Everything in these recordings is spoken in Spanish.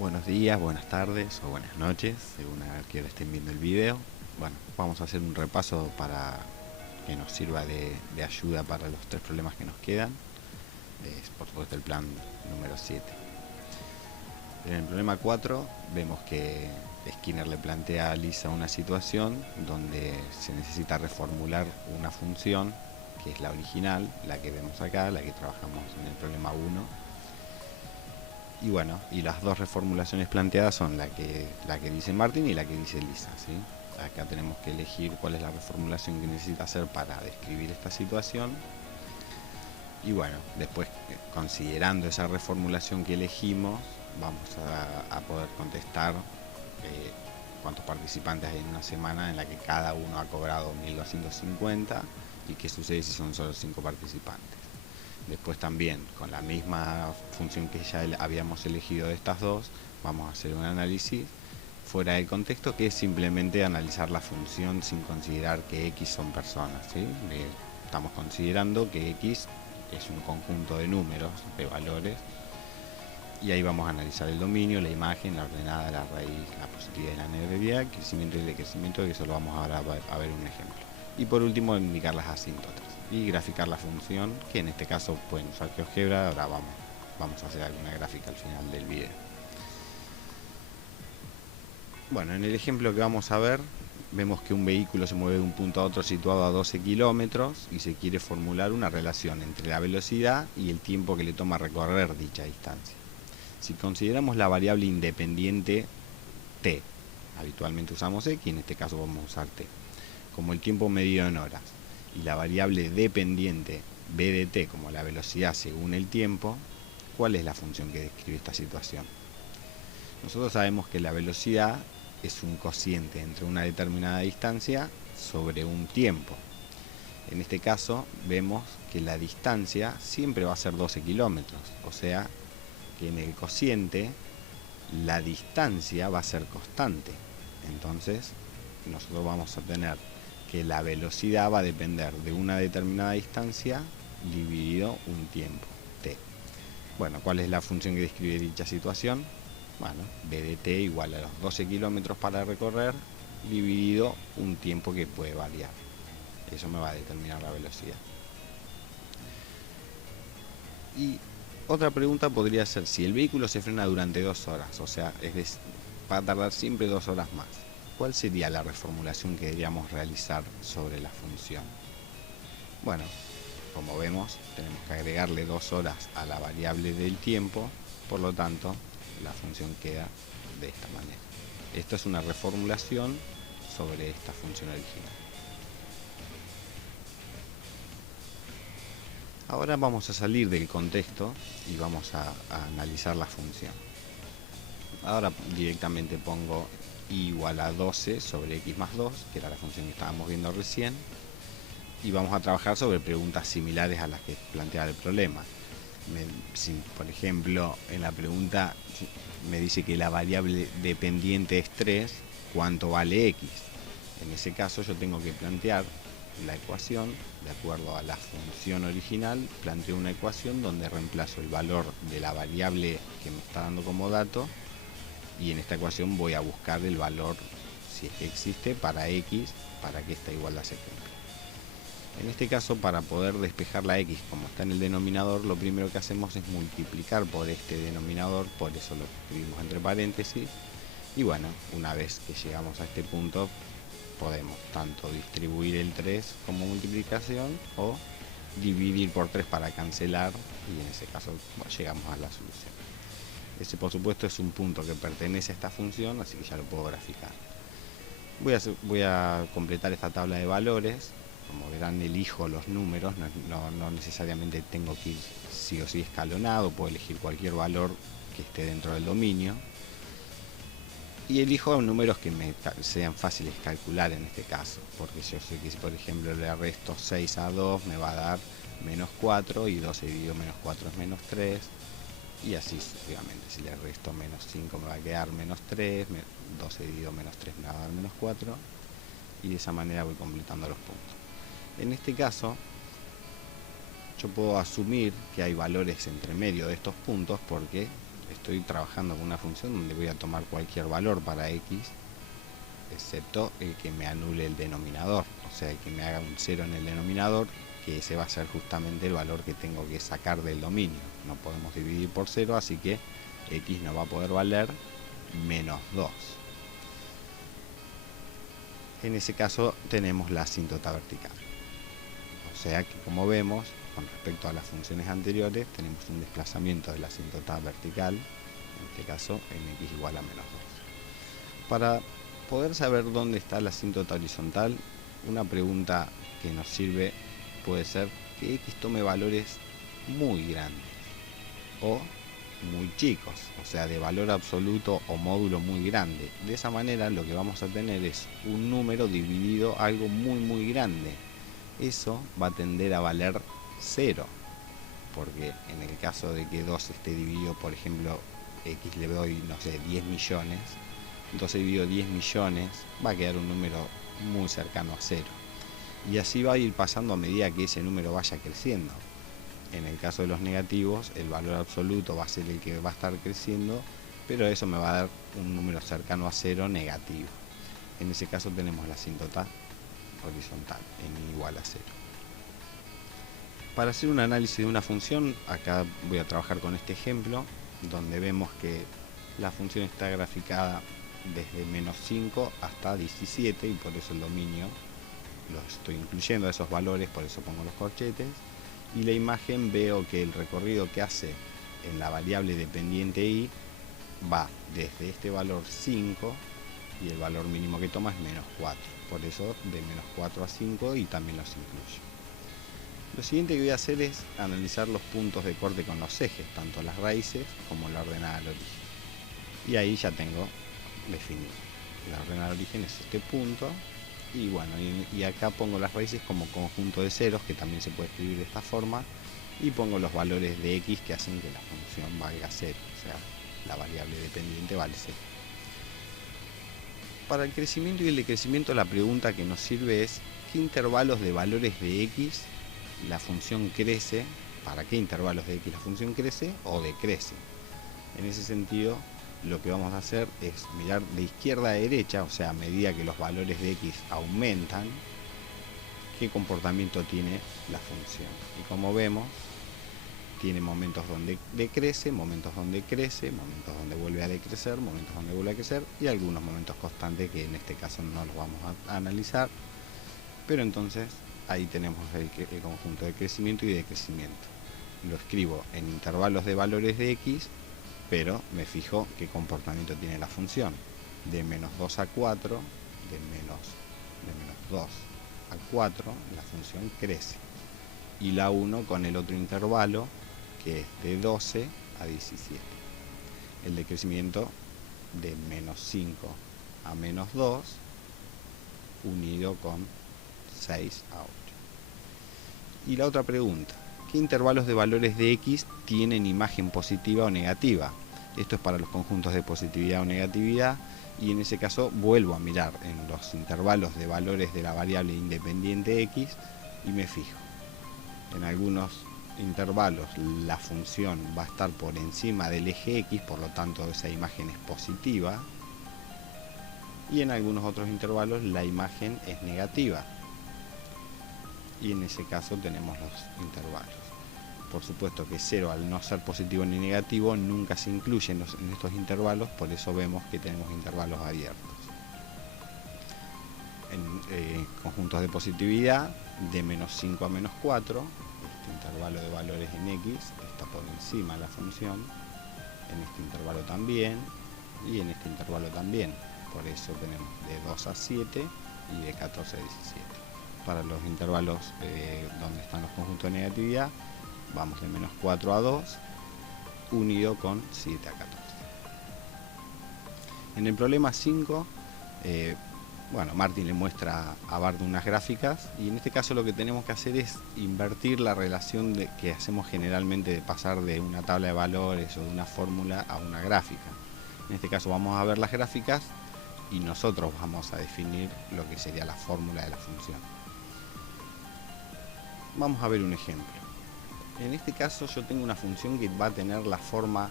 Buenos días, buenas tardes o buenas noches, según a qué hora estén viendo el video. Bueno, vamos a hacer un repaso para que nos sirva de ayuda para los tres problemas que nos quedan. Es por supuesto el plan número 7. En el problema 4 vemos que Skinner le plantea a Lisa una situación donde se necesita reformular una función que es la original, la que vemos acá, la que trabajamos en el problema 1. Y bueno, y las dos reformulaciones planteadas son la que dice Martin y la que dice Lisa, ¿sí? Acá tenemos que elegir cuál es la reformulación que necesita hacer para describir esta situación. Y bueno, después, considerando esa reformulación que elegimos, vamos a poder contestar cuántos participantes hay en una semana en la que cada uno ha cobrado 1250 y qué sucede si son solo 5 participantes. Después también, con la misma función que ya habíamos elegido de estas dos, vamos a hacer un análisis fuera del contexto, que es simplemente analizar la función sin considerar que X son personas, ¿sí? Estamos considerando que X es un conjunto de números, de valores, y ahí vamos a analizar el dominio, la imagen, la ordenada, la raíz, la positividad y la negatividad, crecimiento y decrecimiento, que eso lo vamos ahora a ver un ejemplo. Y por último, indicar las asíntotas y graficar la función, que en este caso pueden usar GeoGebra. Ahora vamos a hacer alguna gráfica al final del video. Bueno, en el ejemplo que vamos a ver, vemos que un vehículo se mueve de un punto a otro situado a 12 kilómetros y se quiere formular una relación entre la velocidad y el tiempo que le toma recorrer dicha distancia. Si consideramos la variable independiente t, habitualmente usamos x, en este caso vamos a usar t, como el tiempo medido en horas, y la variable dependiente b de t como la velocidad según el tiempo, ¿cuál es la función que describe esta situación? Nosotros sabemos que la velocidad es un cociente entre una determinada distancia sobre un tiempo. En este caso vemos que la distancia siempre va a ser 12 kilómetros, o sea que en el cociente la distancia va a ser constante. Entonces nosotros vamos a tener que la velocidad va a depender de una determinada distancia dividido un tiempo, t. Bueno, ¿cuál es la función que describe dicha situación? Bueno, b de t igual a los 12 kilómetros para recorrer dividido un tiempo que puede variar. Eso me va a determinar la velocidad. Y otra pregunta podría ser, si el vehículo se frena durante 2 horas, o sea, va a tardar siempre 2 horas más, ¿cuál sería la reformulación que deberíamos realizar sobre la función? Bueno, como vemos, tenemos que agregarle 2 horas a la variable del tiempo, por lo tanto, la función queda de esta manera. Esto es una reformulación sobre esta función original. Ahora vamos a salir del contexto y vamos a analizar la función. Ahora directamente pongo y igual a 12 sobre x más 2, que era la función que estábamos viendo recién, y vamos a trabajar sobre preguntas similares a las que planteaba el problema. Si, por ejemplo, en la pregunta me dice que la variable dependiente es 3, ¿cuánto vale x? En ese caso yo tengo que plantear la ecuación, de acuerdo a la función original, planteo una ecuación donde reemplazo el valor de la variable que me está dando como dato, y en esta ecuación voy a buscar el valor, si es que existe, para x, para que esta igualdad se cumpla. En este caso, para poder despejar la x como está en el denominador, lo primero que hacemos es multiplicar por este denominador, por eso lo escribimos entre paréntesis, y bueno, una vez que llegamos a este punto, podemos tanto distribuir el 3 como multiplicación o dividir por 3 para cancelar, y en ese caso llegamos a la solución. Ese, por supuesto, es un punto que pertenece a esta función, así que ya lo puedo graficar. Voy a completar esta tabla de valores. Como verán, elijo los números, no necesariamente tengo que ir sí o sí escalonado, puedo elegir cualquier valor que esté dentro del dominio. Y elijo números que me sean fáciles de calcular en este caso, porque yo sé que si por ejemplo le resto 6 a 2 me va a dar menos 4, y 12 dividido menos 4 es menos 3, y así sucesivamente. Si le resto menos 5 me va a quedar menos 3, 12 dividido menos 3 me va a dar menos 4, y de esa manera voy completando los puntos. En este caso, yo puedo asumir que hay valores entre medio de estos puntos porque estoy trabajando con una función donde voy a tomar cualquier valor para x, excepto el que me anule el denominador, o sea, el que me haga un 0 en el denominador, que ese va a ser justamente el valor que tengo que sacar del dominio. No podemos dividir por 0, así que x no va a poder valer menos 2. En ese caso tenemos la asíntota vertical. O sea que, como vemos, con respecto a las funciones anteriores, tenemos un desplazamiento de la asíntota vertical, en este caso en x igual a menos 2. Para poder saber dónde está la asíntota horizontal, una pregunta que nos sirve puede ser que x tome valores muy grandes o muy chicos, o sea, de valor absoluto o módulo muy grande. De esa manera lo que vamos a tener es un número dividido algo muy grande. Eso va a tender a valer 0, porque en el caso de que 2 esté dividido, por ejemplo, x le doy, no sé, 10 millones, entonces dividido 10 millones, va a quedar un número muy cercano a 0. Y así va a ir pasando a medida que ese número vaya creciendo. En el caso de los negativos, el valor absoluto va a ser el que va a estar creciendo, pero eso me va a dar un número cercano a 0 negativo. En ese caso tenemos la asíntota horizontal, n igual a 0. Para hacer un análisis de una función, acá voy a trabajar con este ejemplo, donde vemos que la función está graficada desde menos 5 hasta 17, y por eso el dominio lo estoy incluyendo a esos valores, por eso pongo los corchetes. Y la imagen, veo que el recorrido que hace en la variable dependiente y va desde este valor 5 y el valor mínimo que toma es menos 4. Por eso de menos 4 a 5 y también los incluyo. Lo siguiente que voy a hacer es analizar los puntos de corte con los ejes, tanto las raíces como la ordenada al origen. Y ahí ya tengo definido. La ordenada al origen es este punto. Y bueno, y acá pongo las raíces como conjunto de ceros, que también se puede escribir de esta forma, y pongo los valores de x que hacen que la función valga 0, o sea, la variable dependiente vale 0. Para el crecimiento y el decrecimiento, la pregunta que nos sirve es ¿qué intervalos de valores de x la función crece? ¿Para qué intervalos de x la función crece o decrece? En ese sentido, lo que vamos a hacer es mirar de izquierda a derecha, o sea, a medida que los valores de x aumentan, qué comportamiento tiene la función. Y como vemos, tiene momentos donde decrece, momentos donde crece, momentos donde vuelve a decrecer, momentos donde vuelve a crecer, y algunos momentos constantes que en este caso no los vamos a analizar. Pero entonces ahí tenemos el conjunto de crecimiento y decrecimiento. Lo escribo en intervalos de valores de x, pero me fijo qué comportamiento tiene la función. De menos 2 a 4, de menos 2 a 4, la función crece. Y la 1 con el otro intervalo, que es de 12 a 17. El decrecimiento de menos 5 a menos 2, unido con 6 a 8. Y la otra pregunta, ¿qué intervalos de valores de x tienen imagen positiva o negativa? Esto es para los conjuntos de positividad o negatividad, y en ese caso vuelvo a mirar en los intervalos de valores de la variable independiente x y me fijo. En algunos intervalos la función va a estar por encima del eje x, por lo tanto esa imagen es positiva, y en algunos otros intervalos la imagen es negativa, y en ese caso tenemos los intervalos. Por supuesto que 0, al no ser positivo ni negativo, nunca se incluye en estos intervalos, por eso vemos que tenemos intervalos abiertos. En conjuntos de positividad, de menos 5 a menos 4, este intervalo de valores en x está por encima de la función, en este intervalo también, y en este intervalo también. Por eso tenemos de 2 a 7 y de 14 a 17. Para los intervalos donde están los conjuntos de negatividad, vamos de menos 4 a 2, unido con 7 a 14. En el problema 5, bueno, Martín le muestra a Bart unas gráficas, y en este caso lo que tenemos que hacer es invertir la relación que hacemos generalmente de pasar de una tabla de valores o de una fórmula a una gráfica. En este caso vamos a ver las gráficas y nosotros vamos a definir lo que sería la fórmula de la función. Vamos a ver un ejemplo. En este caso yo tengo una función que va a tener la forma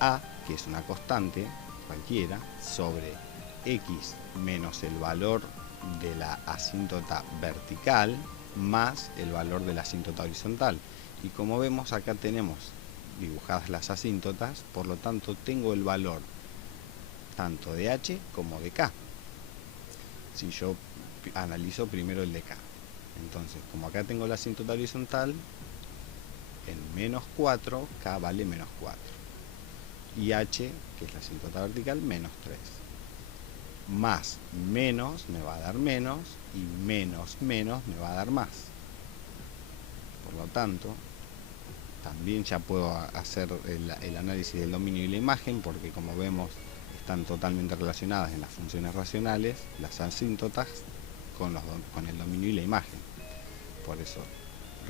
A, que es una constante cualquiera, sobre X menos el valor de la asíntota vertical más el valor de la asíntota horizontal. Y como vemos, acá tenemos dibujadas las asíntotas, por lo tanto tengo el valor tanto de H como de K. Si yo analizo primero el de K, entonces como acá tengo la asíntota horizontal, en menos 4, K vale menos 4. Y H, que es la asíntota vertical, menos 3. Más menos me va a dar menos, y menos menos me va a dar más. Por lo tanto, también ya puedo hacer el análisis del dominio y la imagen, porque como vemos están totalmente relacionadas en las funciones racionales las asíntotas con el dominio y la imagen. Por eso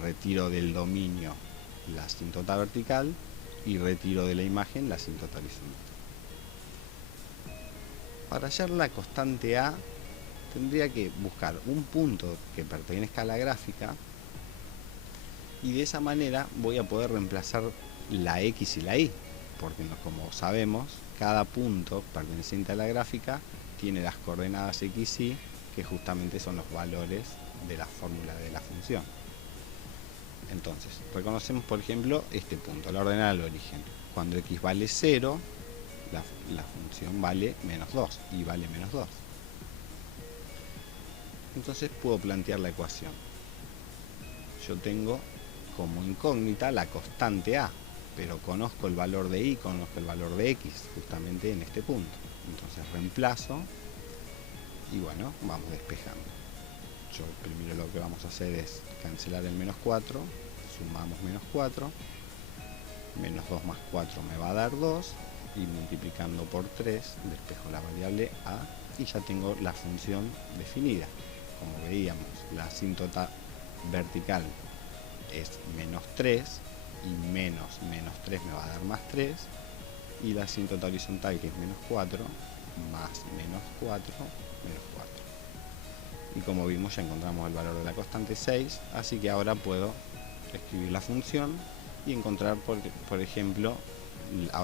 retiro del dominio la asíntota vertical y retiro de la imagen la asíntota horizontal. Para hallar la constante A tendría que buscar un punto que pertenezca a la gráfica, y de esa manera voy a poder reemplazar la X y la Y, porque como sabemos, cada punto perteneciente a la gráfica tiene las coordenadas X y Y, que justamente son los valores de la fórmula de la función. Entonces, reconocemos por ejemplo este punto, la ordenada del origen. Cuando X vale 0, la función vale menos 2, y vale menos 2. Entonces puedo plantear la ecuación. Yo tengo como incógnita la constante A, pero conozco el valor de Y, conozco el valor de X, justamente en este punto. Entonces reemplazo y bueno, vamos despejando. Yo primero lo que vamos a hacer es cancelar el menos 4, sumamos menos 4, menos 2 más 4 me va a dar 2, y multiplicando por 3 despejo la variable A y ya tengo la función definida. Como veíamos, la asíntota vertical es menos 3, y menos 3 me va a dar más 3, y la asíntota horizontal, que es menos 4, más menos 4, menos 4. Y como vimos, ya encontramos el valor de la constante 6, así que ahora puedo escribir la función y encontrar, por ejemplo,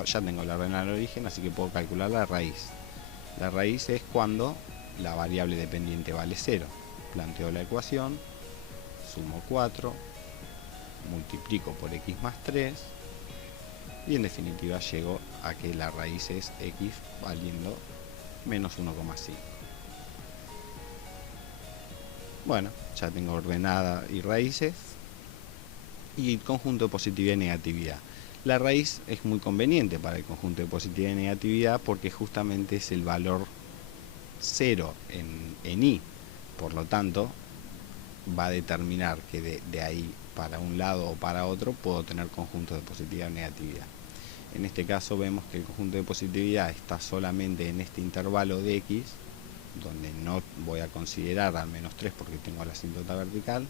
ya tengo la ordenada del origen, así que puedo calcular la raíz. La raíz es cuando la variable dependiente vale 0. Planteo la ecuación, sumo 4, multiplico por X más 3, y en definitiva llego a que la raíz es X valiendo menos 1,5. Bueno, ya tengo ordenada y raíces, y conjunto de positividad y negatividad. La raíz es muy conveniente para el conjunto de positividad y negatividad porque justamente es el valor 0 en Y. Por lo tanto, va a determinar que de ahí para un lado o para otro puedo tener conjuntos de positividad o negatividad. En este caso vemos que el conjunto de positividad está solamente en este intervalo de X, donde no voy a considerar al menos 3 porque tengo la asíntota vertical.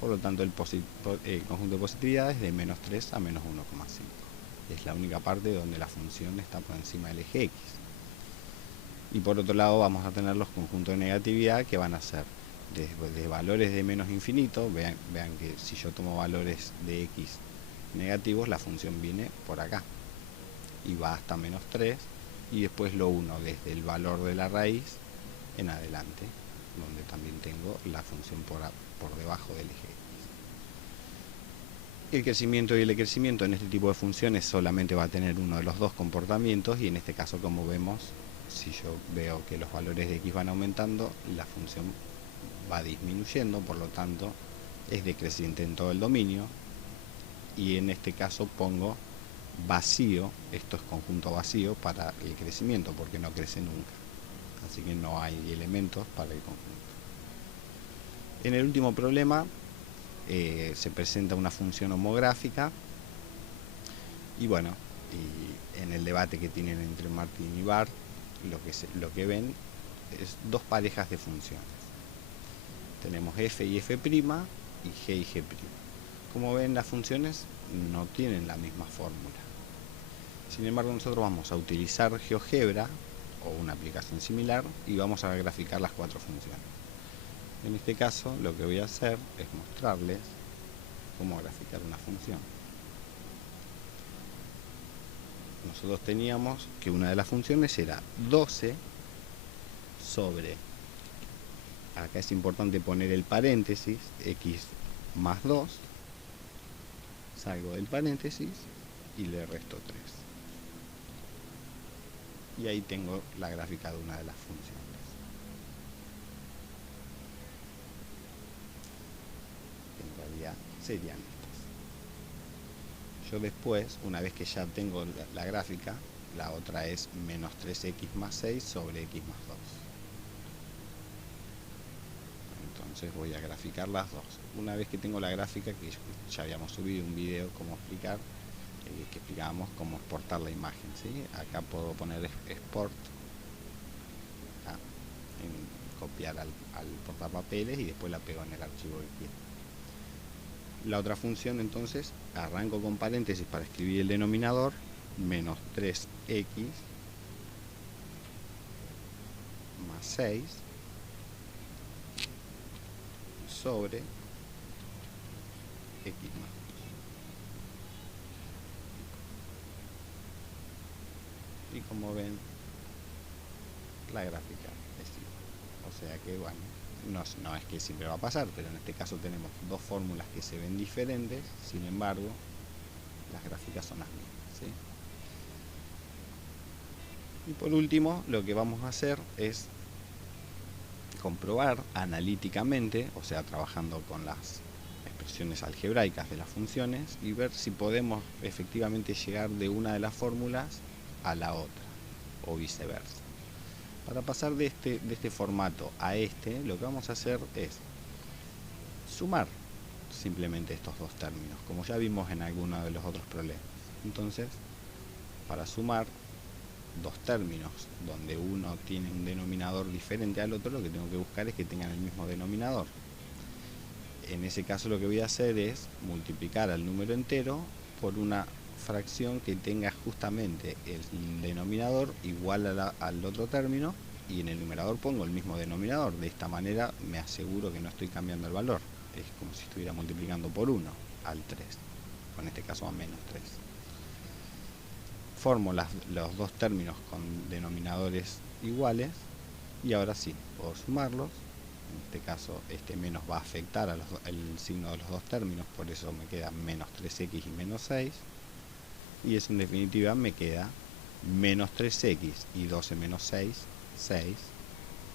Por lo tanto, el conjunto de positividad es de menos 3 a menos 1,5. Es la única parte donde la función está por encima del eje X. Y por otro lado vamos a tener los conjuntos de negatividad, que van a ser de valores de menos infinito. Vean que si yo tomo valores de X negativos, la función viene por acá y va hasta menos 3, y después lo 1 desde el valor de la raíz en adelante, donde también tengo la función por debajo del eje X. El crecimiento y el decrecimiento en este tipo de funciones solamente va a tener uno de los dos comportamientos, y en este caso, como vemos, si yo veo que los valores de X van aumentando, la función va disminuyendo, por lo tanto es decreciente en todo el dominio, y en este caso pongo vacío, esto es conjunto vacío para el crecimiento porque no crece nunca, así que no hay elementos para el conjunto. En el último problema se presenta una función homográfica, y bueno, y en el debate que tienen entre Martin y Barth, lo que ven es dos parejas de funciones. Tenemos f y f' y g y g'. Como ven, las funciones no tienen la misma fórmula. Sin embargo, nosotros vamos a utilizar GeoGebra o una aplicación similar y vamos a graficar las cuatro funciones. En este caso, lo que voy a hacer es mostrarles cómo graficar una función. nosotros teníamos que una de las funciones era 12 sobre, acá es importante poner el paréntesis, x más 2, salgo del paréntesis y le resto 3. Y ahí tengo la gráfica de una de las funciones. En realidad serían estas. Yo después, una vez que ya tengo la gráfica, la otra es menos 3x más 6 sobre x más 2. Entonces voy a graficar las dos. Una vez que tengo la gráfica, que ya habíamos subido un video cómo explicar, que explicábamos cómo exportar la imagen, ¿sí? Acá puedo poner export, copiar al portapapeles y después la pego en el archivo que quiero. La otra función, entonces, arranco con paréntesis para escribir el denominador, menos 3x más 6 sobre x más 2. Y como ven, la gráfica es igual. O sea que, bueno, no es que siempre va a pasar, pero en este caso tenemos dos fórmulas que se ven diferentes, sin embargo, las gráficas son las mismas, ¿sí? Y por último, lo que vamos a hacer es comprobar analíticamente, o sea, trabajando con las expresiones algebraicas de las funciones, y ver si podemos efectivamente llegar de una de las fórmulas a la otra, o viceversa. Para pasar de este formato a este, lo que vamos a hacer es sumar simplemente estos dos términos, como ya vimos en alguno de los otros problemas. Entonces, para sumar dos términos donde uno tiene un denominador diferente al otro, lo que tengo que buscar es que tengan el mismo denominador. En ese caso lo que voy a hacer es multiplicar al número entero por una fracción que tenga justamente el denominador igual al otro término, y en el numerador pongo el mismo denominador. De esta manera me aseguro que no estoy cambiando el valor. Es como si estuviera multiplicando por 1 al 3, o en este caso a menos 3. Formo los dos términos con denominadores iguales y ahora sí, puedo sumarlos. En este caso este menos va a afectar el signo de los dos términos, por eso me queda menos 3x y menos 6. Y eso en definitiva me queda menos 3x y 12 menos 6, 6.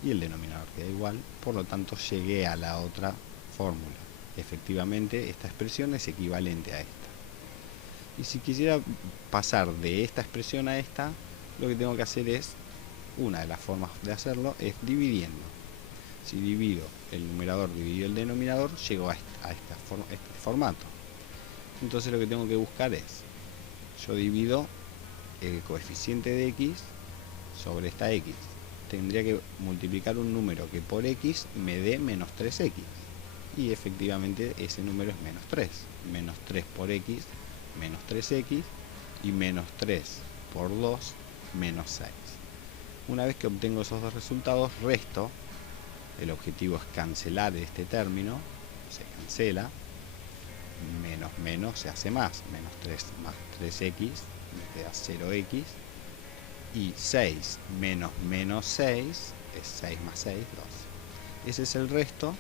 Y el denominador queda igual, por lo tanto llegué a la otra fórmula. Efectivamente esta expresión es equivalente a esta. Y si quisiera pasar de esta expresión a esta, lo que tengo que hacer es, una de las formas de hacerlo es dividiendo. Si divido el numerador dividido el denominador, llego a este formato. Entonces lo que tengo que buscar es, yo divido el coeficiente de x sobre esta x. Tendría que multiplicar un número que por x me dé menos 3x. Y efectivamente ese número es menos 3. Menos 3 por x, menos 3x, y menos 3 por 2, menos 6. Una vez que obtengo esos dos resultados, resto. El objetivo es cancelar este término, se cancela, menos menos se hace más, menos 3 más 3x, me queda 0x, y 6 menos menos 6 es 6 más 6, 2. Ese es el resto,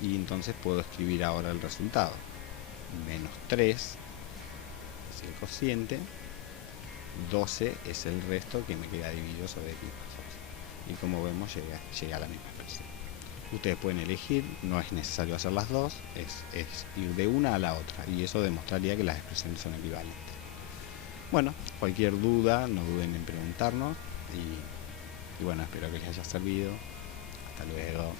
y entonces puedo escribir ahora el resultado. Menos 3 es el cociente, 12 es el resto que me queda dividido sobre x más 2. Y como vemos llega a la misma expresión. Ustedes pueden elegir, no es necesario hacer las dos, es ir de una a la otra, y eso demostraría que las expresiones son equivalentes. Bueno, cualquier duda, no duden en preguntarnos, y bueno, espero que les haya servido. Hasta luego.